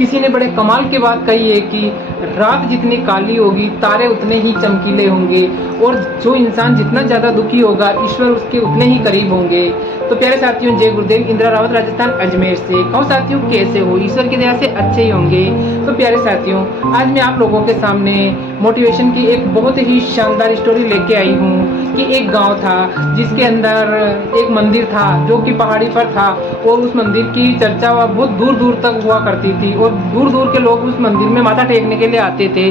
किसी ने बड़े कमाल की बात कही है कि रात जितनी काली होगी तारे उतने ही चमकीले होंगे, और जो इंसान जितना ज़्यादा दुखी होगा ईश्वर उसके उतने ही करीब होंगे। तो प्यारे साथियों, जय गुरुदेव। इंदिरा रावत, राजस्थान अजमेर से। कहो साथियों कैसे हो? ईश्वर की दया से अच्छे ही होंगे। तो प्यारे साथियों, आज मैं आप लोगों के सामने मोटिवेशन की एक बहुत ही शानदार स्टोरी लेके आई हूँ कि एक गांव था जिसके अंदर एक मंदिर था जो कि पहाड़ी पर था, और उस मंदिर की चर्चा बहुत दूर दूर तक हुआ करती थी, और दूर दूर के लोग उस मंदिर में माथा टेकने के लिए आते थे।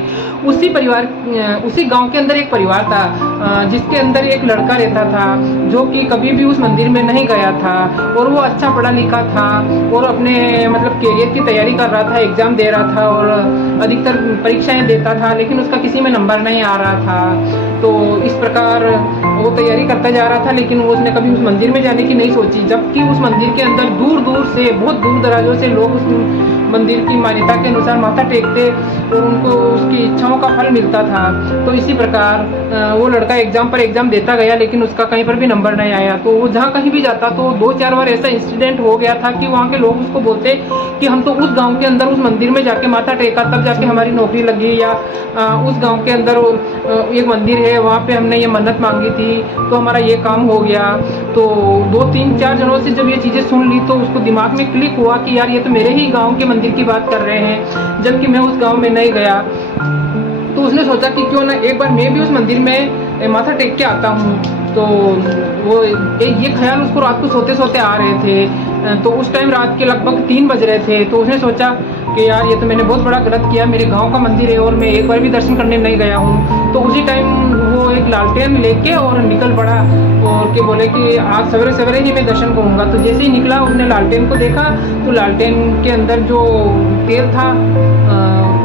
उसी गांव के अंदर एक परिवार था जिसके अंदर एक लड़का रहता था जो कि कभी भी उस मंदिर में नहीं गया था, और वो अच्छा पढ़ा लिखा था और अपने मतलब कैरियर की तैयारी कर रहा था, एग्जाम दे रहा था और अधिकतर परीक्षाएं देता था, लेकिन उसका किसी में नंबर नहीं आ रहा था। तो इस प्रकार वो तैयारी करता जा रहा था, लेकिन वो उसने कभी उस मंदिर में जाने की नहीं सोची, जबकि उस मंदिर के अंदर दूर दूर से, बहुत दूर दराजों से लोग उस मंदिर की मान्यता के अनुसार माथा टेकते और उनको उसकी इच्छाओं का फल मिलता था। तो इसी प्रकार वो लड़का एग्जाम पर एग्जाम देता गया, लेकिन उसका कहीं पर भी नंबर नहीं आया। तो वो जहाँ कहीं भी जाता तो 2-4 बार ऐसा इंसिडेंट हो गया था कि वहाँ के लोग उसको बोलते कि हम तो उस गांव के अंदर उस मंदिर में जाके माथा टेका तब जाके हमारी नौकरी लगी, या उस गांव के अंदर एक मंदिर है वहाँ पे हमने ये मन्नत मांगी थी तो हमारा ये काम हो गया। तो 2-3-4 जनों से जब ये चीज़ें सुन ली तो उसको दिमाग में क्लिक हुआ कि यार ये तो मेरे ही गाँव के मंदिर की बात कर रहे हैं, जबकि मैं उस गाँव में नहीं गया। तो उसने सोचा कि क्यों ना एक बार मैं भी उस मंदिर में माथा टेक के आता हूँ। तो वो ये ख्याल उसको रात को सोते सोते आ रहे थे। तो उस टाइम रात के लगभग 3 बज रहे थे। तो उसने सोचा कि यार ये तो मैंने बहुत बड़ा गलत किया, मेरे गांव का मंदिर है और मैं एक बार भी दर्शन करने नहीं गया हूँ। तो उसी टाइम वो एक लालटेन लेके और निकल पड़ा और के बोले कि आज सवेरे सवेरे ही मैं दर्शन करूँगा। तो जैसे ही निकला उसने लालटेन को देखा तो लालटेन के अंदर जो तेल था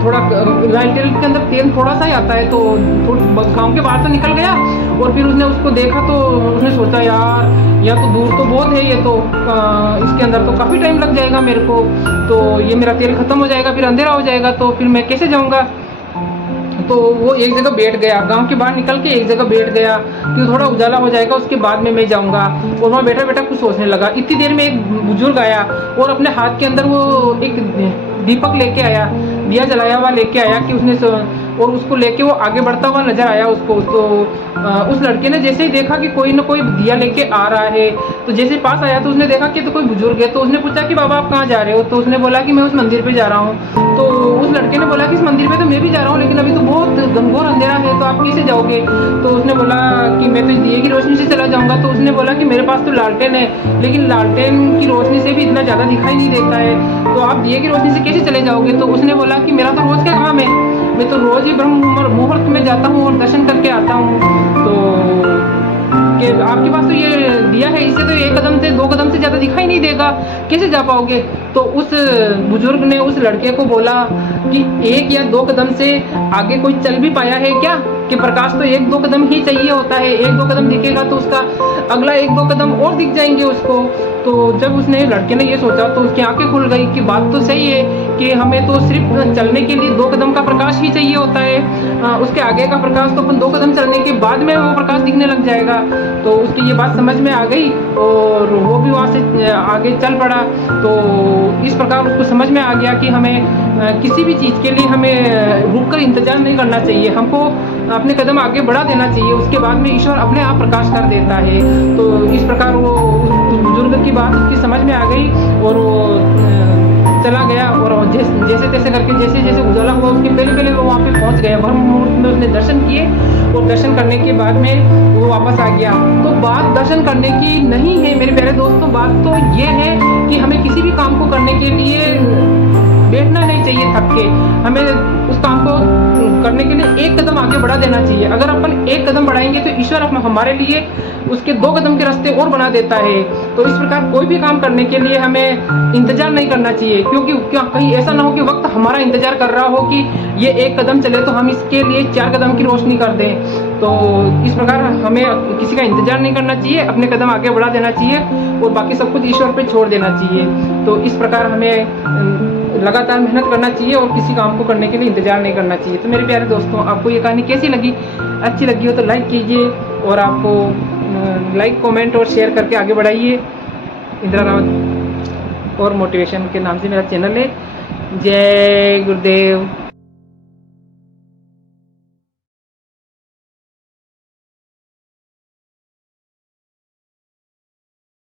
थोड़ा, लालटेन के अंदर तेल थोड़ा सा ही आता है, तो गाँव के बाहर तो निकल गया। और फिर उसने उसको देखा तो उसने सोचा यार या तो दूर तो बहुत है, ये तो इसके अंदर तो काफ़ी टाइम लग जाएगा मेरे को, तो ये मेरा तेल ख़त्म हो जाएगा, फिर अंधेरा हो जाएगा, तो फिर मैं कैसे जाऊँगा। तो वो एक जगह बैठ गया, गांव के बाहर निकल के एक जगह बैठ गया कि थोड़ा उजाला हो जाएगा उसके बाद में मैं जाऊंगा। और वहाँ बैठा बैठा कुछ सोचने लगा। इतनी देर में एक बुजुर्ग आया और अपने हाथ के अंदर वो एक दीपक लेके आया, दिया जलाया हुआ लेके आया कि उसने और उसको लेके वो आगे बढ़ता हुआ नजर आया उसको। तो उस लड़के ने जैसे ही देखा कि कोई ना कोई दिया लेके आ रहा है, तो जैसे पास आया तो उसने देखा कि तो कोई बुजुर्ग है। तो उसने पूछा कि बाबा आप कहाँ जा रहे हो? तो उसने बोला कि मैं उस मंदिर पे जा रहा हूँ। तो उस लड़के ने बोला कि इस मंदिर पे तो मैं भी जा रहा हूँ, लेकिन अभी तो बहुत घनघोर अंधेरा है, तो आप कैसे जाओगे? तो उसने बोला कि मैं तो दिए की रोशनी से चला जाऊँगा। तो उसने बोला कि मेरे पास तो लालटेन है, लेकिन लालटेन की रोशनी से भी इतना ज़्यादा दिखाई नहीं देता है, तो आप दिए की रोशनी से कैसे चले जाओगे? तो उसने बोला कि मेरा तो रोज़ का काम है, मैं तो रोज़ ही ब्रह्म मुहूर्त में जाता हूँ और दर्शन करके आता हूँ। तो कि आपके पास तो ये दिया है, इससे तो 1 कदम से 2 कदम से ज़्यादा दिखाई नहीं देगा, कैसे जा पाओगे? तो उस बुजुर्ग ने उस लड़के को बोला कि 1 या 2 कदम से आगे कोई चल भी पाया है क्या? कि प्रकाश तो 1-2 कदम ही चाहिए होता है, 1-2 कदम दिखेगा तो उसका अगला 1-2 कदम और दिख जाएंगे उसको। तो जब उसने लड़के ने ये सोचा तो उसकी आंखें खुल गई कि बात तो सही है कि हमें तो सिर्फ चलने के लिए 2 कदम का प्रकाश ही चाहिए होता है, उसके आगे का प्रकाश तो अपन 2 कदम चलने के बाद में वो प्रकाश दिखने लग जाएगा। तो उसकी ये बात समझ में आ गई और वो भी वहाँ से आगे चल पड़ा। तो इस प्रकार उसको समझ में आ गया कि हमें किसी भी चीज़ के लिए हमें रुक कर इंतजार नहीं करना चाहिए, हमको अपने कदम आगे बढ़ा देना चाहिए, उसके बाद में ईश्वर अपने आप प्रकाश कर देता है। तो इस प्रकार वो उस बुजुर्ग की बात उसकी समझ में आ गई और वो चला गया और जैसे तैसे करके जैसे जैसे उजाला हुआ उसके पहले वो वहाँ पे पहुँच गया। ब्रह्म मुहूर्त में उसने दर्शन किए और दर्शन करने के बाद में वो वापस आ गया। तो बात दर्शन करने की नहीं है मेरे प्यारे दोस्तों, बात तो ये है कि हमें किसी भी काम को करने के लिए बैठना नहीं चाहिए थक के, हमें उस काम को करने के लिए 1 कदम आगे बढ़ा देना चाहिए। अगर अपन 1 कदम बढ़ाएंगे तो ईश्वर हमारे लिए उसके 2 कदम के रास्ते और बना देता है। तो इस प्रकार कोई भी काम करने के लिए हमें इंतजार नहीं करना चाहिए, क्योंकि क्या कहीं ऐसा ना हो कि वक्त हमारा इंतजार कर रहा हो कि ये 1 कदम चले तो हम इसके लिए 4 कदम की रोशनी कर दें। तो इस प्रकार हमें किसी का इंतजार नहीं करना चाहिए, अपने कदम आगे बढ़ा देना चाहिए और बाकी सब कुछ ईश्वर पे छोड़ देना चाहिए। तो इस प्रकार हमें लगातार मेहनत करना चाहिए और किसी काम को करने के लिए इंतजार नहीं करना चाहिए। तो मेरे प्यारे दोस्तों, आपको ये कहानी कैसी लगी? अच्छी लगी हो तो लाइक कीजिए और आपको लाइक, कमेंट और शेयर करके आगे बढ़ाइए। इंदिरा रावत और मोटिवेशन के नाम से मेरा चैनल है। जय गुरुदेव।